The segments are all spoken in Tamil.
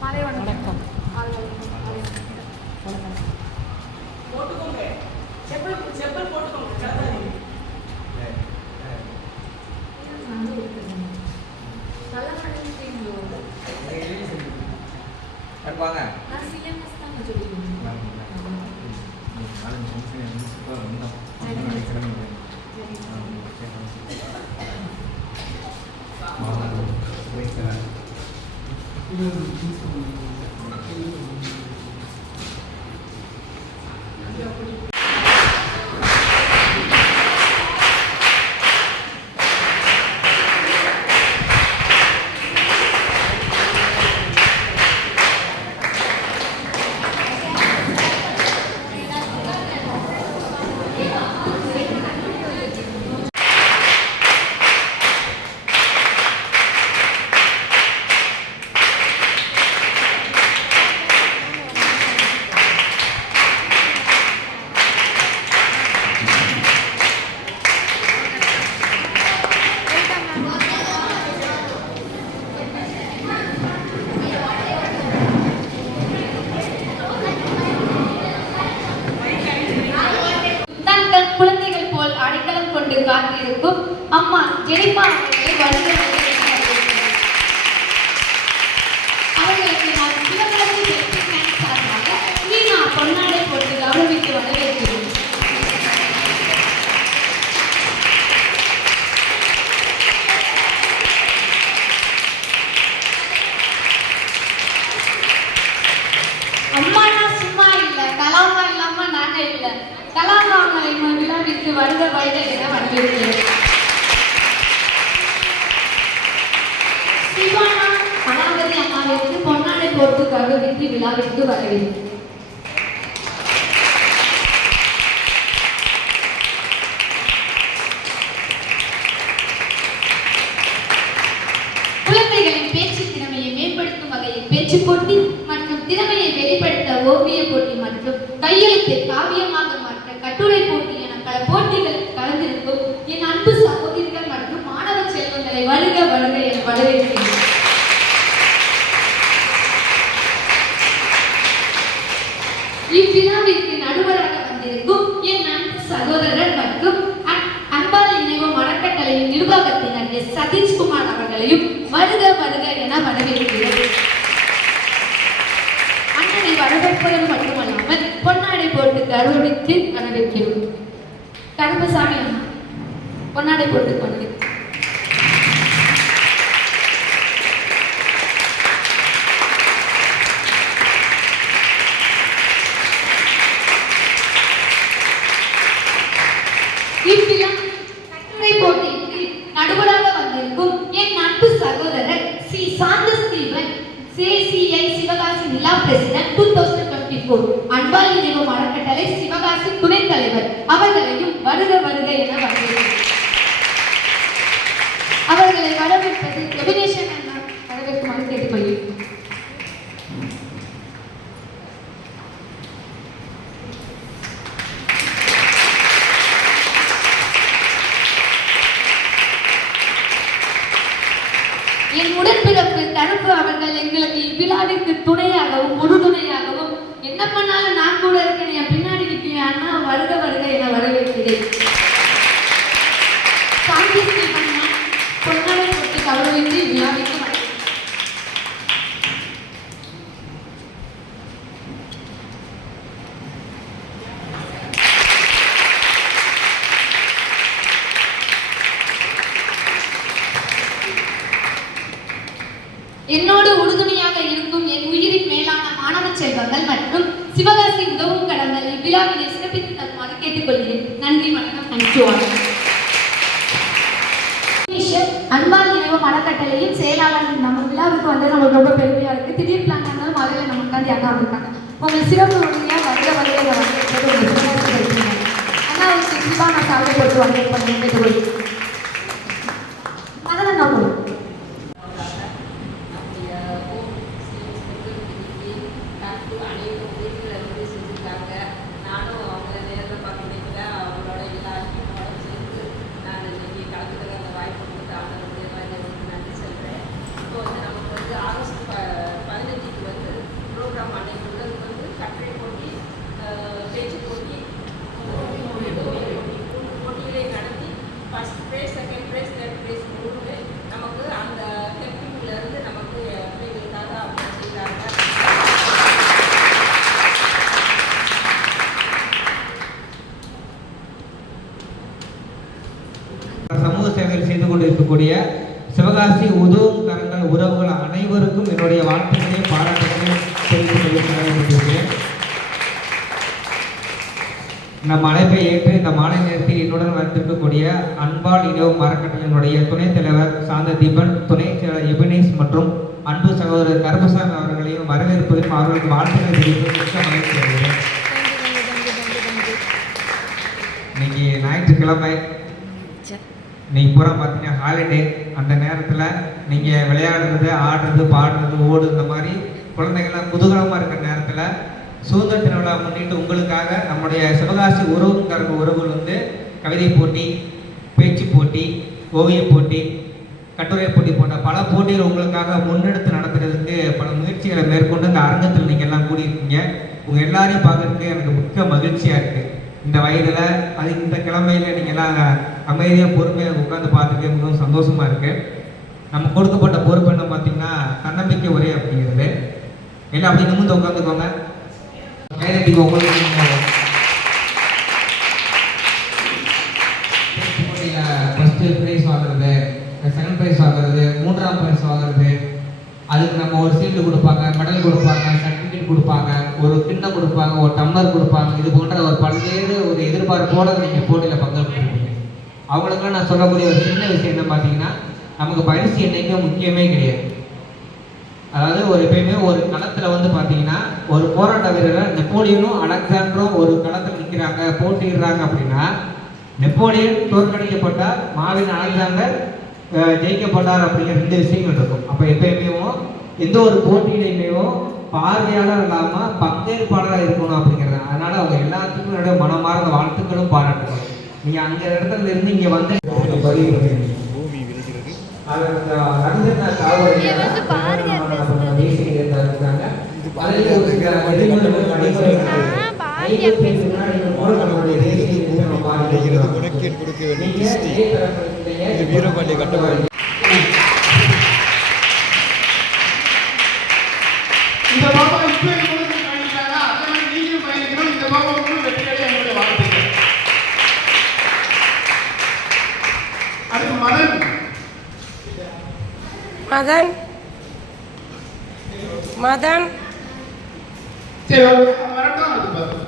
மாலை வணக்கம். போட்டுக்கோங்க, செப்பல் போட்டுக்கோங்க. வாங்க. நான் சிஎம்எஸ் தான் சொல்லிருக்கேன். குழந்தைகள் போல் அடைக்கலம் கொண்டு காத்திருக்கும் அம்மா ஜெனிஃபா அவர்களை அவர்களுக்கு நான் சிவகலத்தை சார்பாக மீனா பொன்னாடை போட்டு கௌரவித்து வரவேற்கிறேன். அம்மானா சும்மா இல்லை, கலாமா இல்லாம நானே இல்லை. கலாமாமலை விழாவிற்கு வருக வருக என வரவேற்கிறேன். சிவானா அனாவதி அம்மாவிற்கு பொன்னாடை போட்டு கௌரவித்து விழாவிற்கு வரவேற்கிறேன். குழந்தைகளின் பேச்சு திறமையை மேம்படுத்தும் வகையில் பேச்சு போட்டி மற்றும் திறமையை வெளிப்படுத்த ஓவிய போட்டி மற்றும் கையெழுத்தை காவியமாக மாற்ற கட்டுரை போட்டி என பல போட்டிகளில் கலந்திருக்கும் என் அன்பு சகோதரிகள் மற்றும் மாணவ செல்வங்களை வருக வருக என வரவேற்கிறேன். இவ்விழாவிற்கு நடுவராக வந்திருக்கும் என் அன்பு சகோதரர் மற்றும் அன்பால் இணைவும் அறக்கட்டளையின் நிர்வாகத்தினர் எஸ் சதீஷ்குமார் அவர்களையும் வருக வருக என வரவேற்கிறேன். அண்ணனை வரவேற்பது மட்டுமல்லாமல் பொன்னாடை போட்டு கௌரவித்து வரவேற்கிறோம். கருப்பசாமி அண்ணா பொன்னாடை போட்டு வரவேற்கிறோம். இவ்விழா கட்டுரை போட்டிக்கு நடுவராக வந்திருக்கும் என் அன்பு சகோதரர் சி சாந்த ஸ்டீவன் CCI சிவகாசி நிலா பிரசிடென்ட் 2024 அன்பால் இணைவும் அறக்கட்டளை சிவகாசி துணைத் தலைவர் அவர்களையும் வருக வருக என வரவேற்கிறேன். அவர்களை வரவேற்பது எபினேஷன் அண்ணா வரவேற்குமாறு கேட்டுக்கொள்கிறேன். என் உடன்பிறப்பு கருப்பு அவர்கள் எங்களுக்கு இவ்விழாவிற்கு துணையாகவும் உறுதுணையாகவும் என்ன பண்ணாலும் நான் கூட இருக்கேன், என் பின்னாடி நிற்கிறேன் அண்ணா வருக வருக என வரவேற்கிறேன். சாந்தி ஸ்ரீமண்ணா பொன்னாடை போட்டு கௌரவித்து விழாவிற்கு என்னோடு உறுதுணையாக இருக்கும் என் உயிரின் மேலான மாணவ செல்வங்கள் மற்றும் சிவகாசி உதவும் கடங்கள் இவ்விழாவினை சிறப்பித்து தருமாறு கேட்டுக்கொள்கிறேன். நன்றி, வணக்கம். அன்பால் இணைவும் அறக்கட்டளையின் செயலாளர் நம்ம விழாவுக்கு வந்து நம்மளுக்கு ரொம்ப பெருமையா இருக்கு. திடீர் பிளான் இருந்தாலும் அதில் நமக்காண்டி அண்ணா வந்திருக்காங்க. உங்கள் சிறப்பு உறுதியாக வருக வருக வரவேற்பது அண்ணா ஒரு சிறப்பாக நான் சாலை போட்டு வரவேற்பது கேட்டுக்கொள்கிறேன். அதெல்லாம் நான் போடுவேன். ஆகஸ்ட் 15 கொண்டிருக்கக்கூடிய சிவகாசி உதவும் கரங்கள் உறவுகள் அனைவருக்கும் என்னுடைய வாழ்த்துக்களையும் பாராட்டுகளையும் தெரிவித்துக் கொள்கிறேன். நம் அழைப்பை ஏற்று இந்த மாலை நேரத்தில் என்னுடன் வந்திருக்கக்கூடிய அன்பால் இனவும் அறக்கட்டளையினுடைய துணைத் தலைவர் சாந்த தீபன், துணை செயலர் எபினேஷ் மற்றும் அன்பு சகோதரர் கருப்பசாமி அவர்களையும் வரவேற்பதிலும் அவர்களுக்கு வாழ்த்துக்களை தெரிவித்து மிக்க மகிழ்ச்சி அடைகிறேன். இன்னைக்கு ஞாயிற்றுக்கிழமை, இன்னைக்கு பூரா பார்த்தீங்கன்னா ஹாலிடே. அந்த நேரத்தில் நீங்கள் விளையாடுறது, ஆடுறது, பாடுறது, ஓடு, இந்த மாதிரி குழந்தைகள்லாம் குதூகலமாக இருக்கிற நேரத்தில் சுதந்திர திருவிழா முன்னிட்டு உங்களுக்காக நம்முடைய சிவகாசி உறவுக்காரங்க உறவுகள் வந்து கவிதை போட்டி, பேச்சு போட்டி, ஓவிய போட்டி, கட்டுரை போட்டி போன்ற பல போட்டிகள் உங்களுக்காக முன்னெடுத்து நடத்துறதுக்கு பல முயற்சிகளை மேற்கொண்டு இந்த அரங்கத்தில் நீங்கள் எல்லாம் கூடியிருக்கீங்க. உங்கள் எல்லாரையும் பார்க்கறதுக்கு எனக்கு மிக்க மகிழ்ச்சியாக இருக்குது. இந்த வயதில் அது இந்த கிழமையில் நீங்கள் எல்லாம் அமைதியாக பொறுமையாக உட்காந்து பார்த்துக்க மிகவும் சந்தோஷமாக இருக்குது. நம்ம கொடுக்கப்பட்ட பொறுப்பு என்ன பார்த்தீங்கன்னா தன்னம்பிக்கை உரை அப்படிங்கிறது. எல்லாம் அப்படி நிமிர்ந்து உட்காந்துக்கோங்க. உங்களுக்கு ஃபஸ்ட்டு ப்ரைஸ் வாங்குறது, செகண்ட் ப்ரைஸ் வாங்குறது, மூன்றாம் ப்ரைஸ் வாங்குறது, அதுக்கு நம்ம ஒரு சீட்டு கொடுப்பாங்க, மெடல் கொடுப்பாங்க, சர்டிஃபிகேட் கொடுப்பாங்க, ஒரு கிண்ணம் கொடுப்பாங்க, ஒரு டம்ளர் கொடுப்பாங்க. இது போன்ற ஒரு பல்வேறு ஒரு எதிர்பார்ப்போடு நீங்கள் போட்டியில் பங்கெடுத்துருப்பீங்க. அவங்களுக்குலாம் நான் சொல்லக்கூடிய ஒரு சின்ன விஷயம் என்ன பார்த்தீங்கன்னா, நமக்கு பரிசு என்றைக்குமே முக்கியமே கிடையாது. அதாவது ஒரு எப்பயுமே ஒரு களத்தில் வந்து பார்த்தீங்கன்னா ஒரு போராட்ட வீரர் நெப்போலியனும் அலெக்சாண்டரும் ஒரு களத்தில் நிற்கிறாங்க, போட்டிடுறாங்க அப்படின்னா நெப்போலியன் தோற்கடிக்கப்பட்டார், மாவீரன் அலெக்சாண்டர் ஜெயிக்கப்பட்டார் அப்படிங்கிற 2 விஷயங்கள் இருக்கும். அப்போ எப்பயுமே எந்த ஒரு போட்டியிலையுமே பார்வையாளர் இல்லாமல் பங்கேற்பாளராக இருக்கணும் அப்படிங்கிறது. அதனால அவங்க எல்லாத்துக்கும் என்னுடைய மனமார்ந்த வாழ்த்துக்களும் பாராட்டுகளும். நீங்கள் அந்த இடத்துல இருந்து இங்கே வந்து பதிவு பண்ணுவீங்க. வீரபாண்டிய கட்டபொம்மன் இந்த பாப்பா இப்ப பயணிக்கிறாங்க, அதே மாதிரி நீங்களும் பயணிக்கணும். இந்த பாப்பாவுக்கும் வெற்றியடைய என்னுடைய வாழ்த்துக்கள். அடுத்து மதன் மதன் சரி வரட்டும். அடுத்து பாருங்க.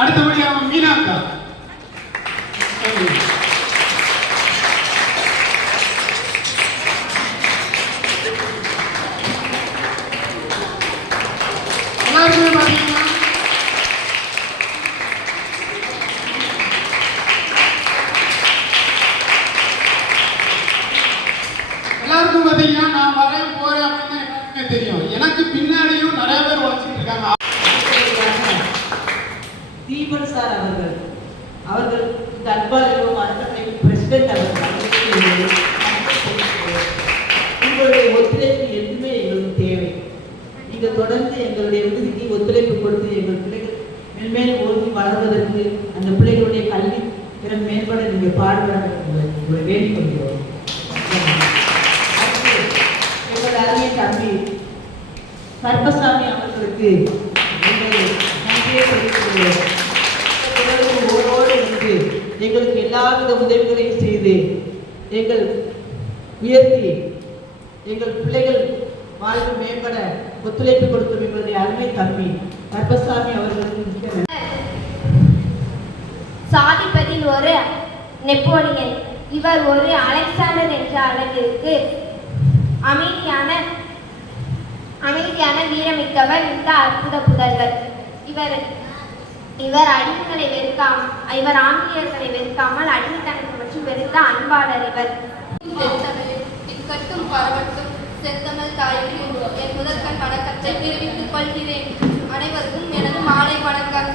அடுத்தபடியாக மீனாக்கா. எல்லாருக்குமே பார்த்தீங்கன்னா நான் வரைய போறேன் அப்படின்னு எல்லாருக்குமே தெரியும். எனக்கு பின்னாடியும் நிறைய பேர் உழைச்சிட்டு இருக்காங்க. தீபன் சார் அவர்கள் இந்த அன்பாளர்களும் அறக்கட்டளை பிரசிடென்ட் அவர்கள் உங்களுடைய ஒத்துழைப்பு எதுவுமே எங்களுக்கு தேவை. நீங்கள் தொடர்ந்து எங்களுடைய விடுதிக்கு ஒத்துழைப்பு கொடுத்து எங்கள் பிள்ளைகள் மேல்மேலும் ஓங்கி வளர்வதற்கு, அந்த பிள்ளைகளுடைய கல்வி திறன் மேம்பட நீங்கள் பாடுபட உங்களை வேண்டிக் கொள்கிறோம். எங்கள் அருமை தம்பி கருப்பசாமி அவர்களுக்கு எங்கள் நன்றியை தெரிவித்துள்ளோம். ஓரோடு இருந்து எங்களுக்கு எல்லாவித உதவிகளையும் செய்து எங்கள் உயர்த்தி எங்கள் பிள்ளைகள் வாழ்வு மேம்பட ஒத்துழைப்பு கொடுக்கும் எங்களுடைய அருமை தம்பி கருப்பசாமி அவர்களுக்கு சாதிப்பதில் ஒரு நெப்போலியன், இவர் ஒரு அலெக்சாண்டர் என்ற அளவிற்கு அமைதியான வீரமிக்கவர் இந்த அற்புத புதல்வர். இவர் அடிமைகளை இவர் ஆங்கிலேயர்களை வெறுக்காமல் அடிமைத்தனத்தை பற்றி வெறுத்த அன்பாளர். இவர் இக்கட்டும் பரவட்டும் செந்தமிழ் தாய்க்கு என் முதற்கண் வணக்கத்தை தெரிவித்துக் கொள்கிறேன். அனைவருக்கும் எனது மாலை வணக்கம்.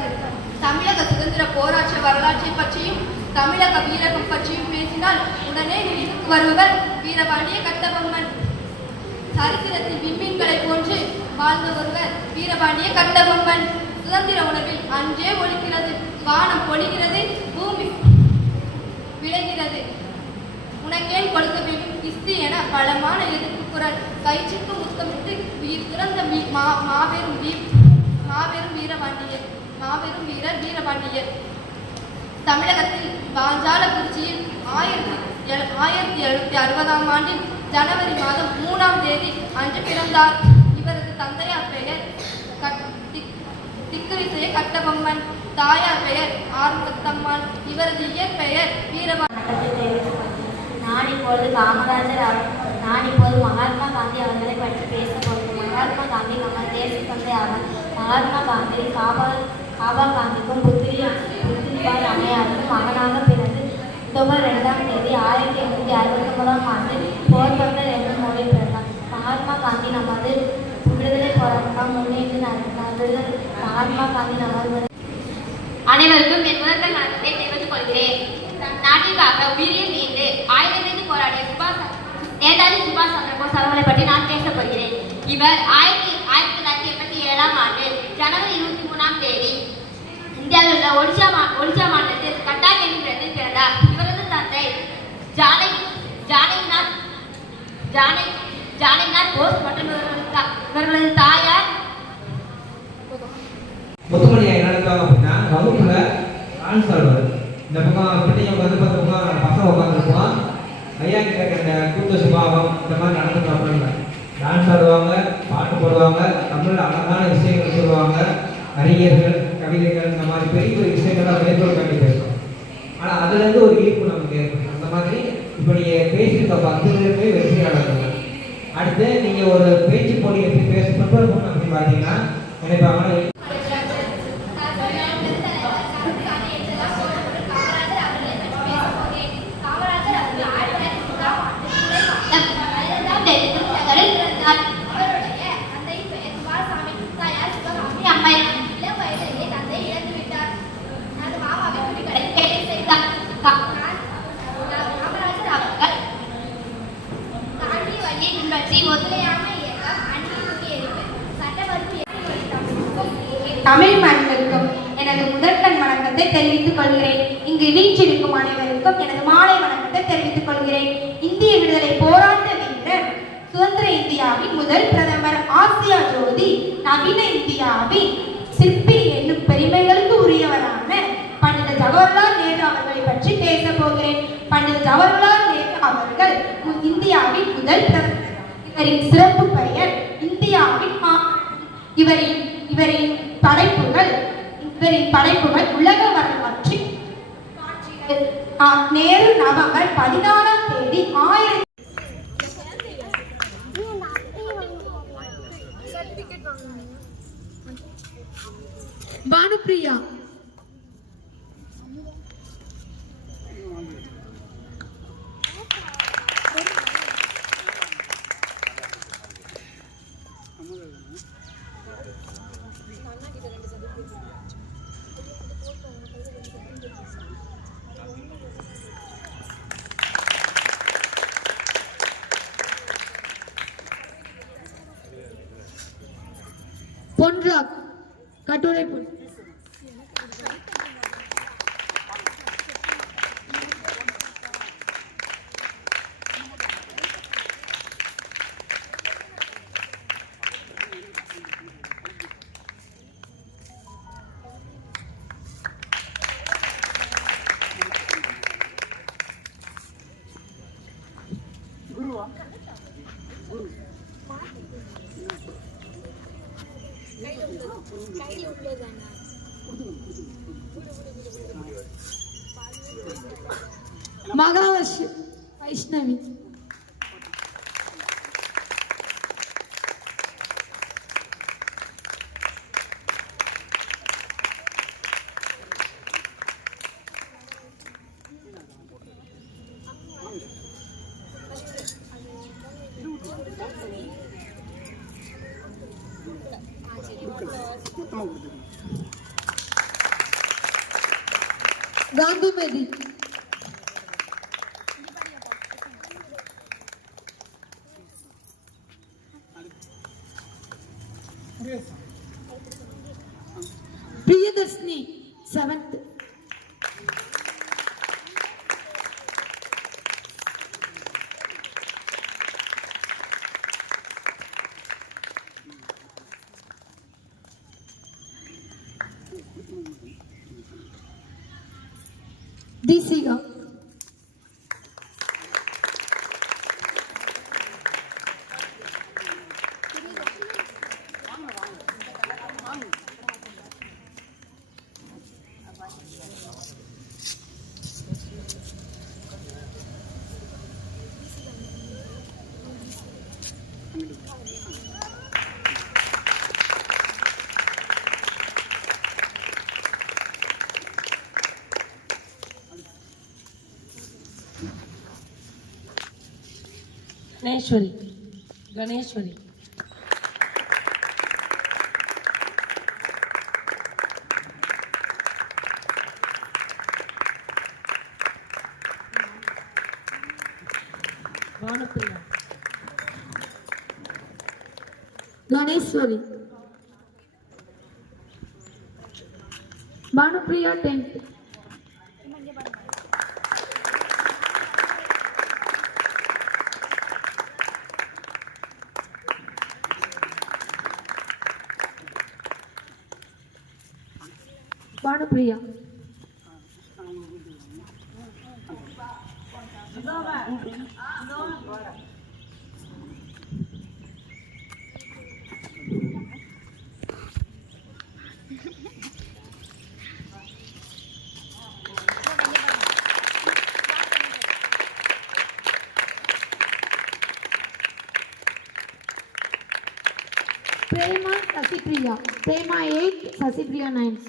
தமிழக சுதந்திர போராட்ட வரலாற்றை பற்றியும் தமிழக வீரகம் பற்றியும் பேசினால் உடனே நினைவுக்கு வருபவர் வீரபாண்டிய கட்டபொம்மன். சரித்திரத்தில் விண்மீன்களை போன்று வாழ்ந்த ஒருவர் வீரபாண்டிய கட்டபொம்மன். சுதந்திர உணவில் அன்றே ஒழிக்கிறது, வானம் பொழிகிறது, பூமி விளைகிறது. உனக்கேன் கொடுக்க வேண்டும் கிஸ்தி என பலமான எதிர்ப்பு குரல். கயிற்றுக்கு முத்தமிட்டு உயிர் துறந்த மாபெரும் வீரர் வீரபாண்டியர். தமிழகத்தில் பாஞ்சாலக்குறிச்சியில் 1760ஆம் ஆண்டில் ஜனவரி மாதம் 3ஆம் தேதி அன்று பிறந்தார். இவரது தந்தையார் பெயர் திக்குவிசைய கட்டபொம்மன், தாயார் பெயர் ஆறுமுகத்தம்மாள். இவரது இயற்பெயர் வீரபாண்டியர். நான் இப்போது மகாத்மா காந்தி அவர்களை பற்றி பேச போகிறேன். மகாத்மா காந்தி நம்ம தேச தந்தை ஆவார். மகாத்மா காந்தி காபா காந்திக்கும் புத்திரிபாய் அம்மையாருக்கும் மகனாக பிறந்து அக்டோபர் 2ஆம் தேதி 1869ஆம் ஆண்டு போர்பந்தர் என்னும் ஊரில் பிறந்தார். மகாத்மா காந்தி நமது விடுதலை போராட்டம் முன்னேற்றி நடத்தினார். மகாத்மா காந்தி நமது அனைவருக்கும் என் முதற்கண் வணக்கத்தை தெரிவித்துக் கொள்கிறேன். நம் நாட்டிற்காக உயிரை நீண்டு ஆயுதமேந்தி போராடிய நேதாஜி சுபாஷ் சந்திரபோஸ் அவர்களை பற்றி நான் பேசப் போகிறேன். இவர் 1987ஆம் ஆண்டு ஜனவரி 23ஆம் தேதி இந்தியாவில் உள்ள ஒடிஷா மாநிலத்தில் கட்டாக் என்னும் இடத்தில் பிறந்தார். இவரது தந்தை ஜானகிநாத் போஸ் மற்றும் இவர்களது தாயார் முத்துமணியா என்ன நடத்துவாங்க அப்படின்னா வகுப்புல டான்ஸ் ஆடுவார். இந்த பக்கம் பிள்ளைங்க உட்காந்து பக்கம் பசங்க உட்காந்துருப்போம். ஐயா கிட்ட இந்த கூத்த சுபாவம் இந்த மாதிரி நடந்துட்டு அப்படிங்க டான்ஸ் ஆடுவாங்க, பாட்டு போடுவாங்க, தமிழ் அழகான விஷயங்கள் சொல்லுவாங்க. அறிஞர்கள், கவிதைகள், இந்த மாதிரி பெரிய பெரிய விஷயங்கள்லாம் மேற்கோள் காட்டி பேசுவோம். ஆனால் அதுலேருந்து ஒரு ஈர்ப்பு நமக்கு ஏற்படும். அந்த மாதிரி இப்போ நீங்கள் பேசியிருக்க 10 பேருமே வெற்றியாளர்கள். அடுத்து நீங்கள் ஒரு பேச்சு போட்டி எப்படி ப்ரிப்பேர் பண்ணணும் அப்படின்னு பார்த்தீங்கன்னா நினைப்பாங்க தமிழ் மண்ணிற்கும் எனது முதற்கண் வணக்கத்தை தெரிவித்துக் கொள்கிறேன். இங்கு வீற்றிருக்கும் அனைவருக்கும் எனது மாலை வணக்கத்தை தெரிவித்துக் கொள்கிறேன். இந்திய விடுதலை போராட்ட வீரர், சுதந்திர இந்தியாவின் முதல் பிரதமர், ஆசியா ஜோதி, நவீன இந்தியாவின் சிற்பி என்னும் பெருமைகளுக்கு உரியவரான பண்டித ஜவஹர்லால் நேரு அவர்களை பற்றி பேச போகிறேன். பண்டித ஜவஹர்லால் நேரு அவர்கள் இந்தியாவின் முதல் பிரதமர். இவரின் சிறப்பு பெயர் இந்தியாவின் இவரின் படைப்புகள் உலக வரலாற்றில் நேரு நவம்பர் 14ஆம் தேதி பானுப்பிரியா பொன்ராக் கட்டுரை மகாவர்ஷ் Vaishnavi Kanthimathi Priyadarshini 7th. Disiga. Ganeshwari Bhanupriya Ganeshwari. Bhanupriya 10th. Bhanupriya. Prema Sasipriya. Prema 8th, Sasipriya 9th.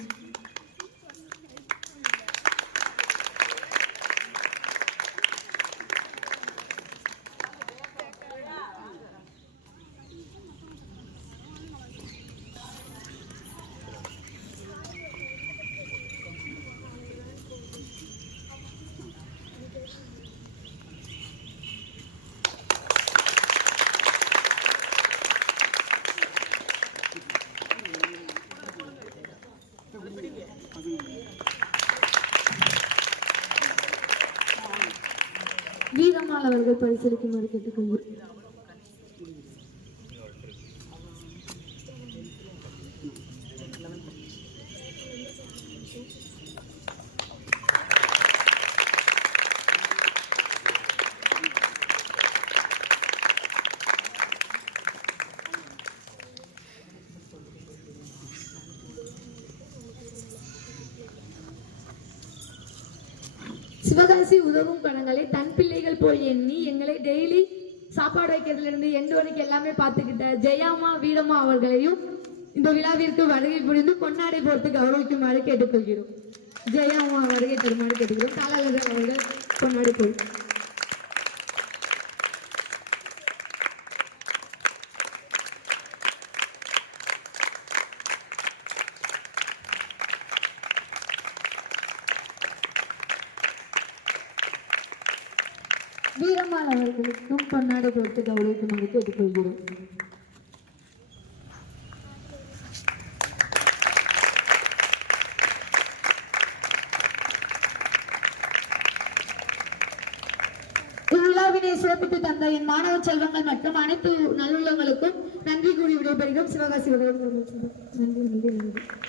Veerammal அவர்கள் பரிசீலிக்குமாறு கேட்டுக்கொள்கிறேன். சிவகாசி உதவும் பணங்களை தன் பிள்ளைகள் போல் எண்ணி எங்களை டெய்லி சாப்பாடு வைக்கிறதுல இருந்து எண்டு வரைக்கும் எல்லாமே பார்த்துக்கிட்ட ஜெயாமா வீரம்மா அவர்களையும் இந்த விழாவிற்கு வருகை புரிந்து பொன்னாடை போர்த்து கௌரவிக்குமாறு கேட்டுக்கொள்கிறோம். ஜெயாமா வருகை தருமாறு கேட்டுக்கிறோம். தாளாளர்கள் அவர்கள் பொன்னாடை போர். வீரம்மாள் அவர்களுக்கும் பொன்னாடை போர்த்து கௌரவிக்குமாறு கேட்டுக்கொள்கிறோம். இவ்விழாவினை சிறப்பித்து தந்த என் மாணவ செல்வங்கள் மற்றும் அனைத்து நல்லுள்ளங்களுக்கும் நன்றி கூறி விடைபெறுகிறோம். சிவகாசி நன்றி.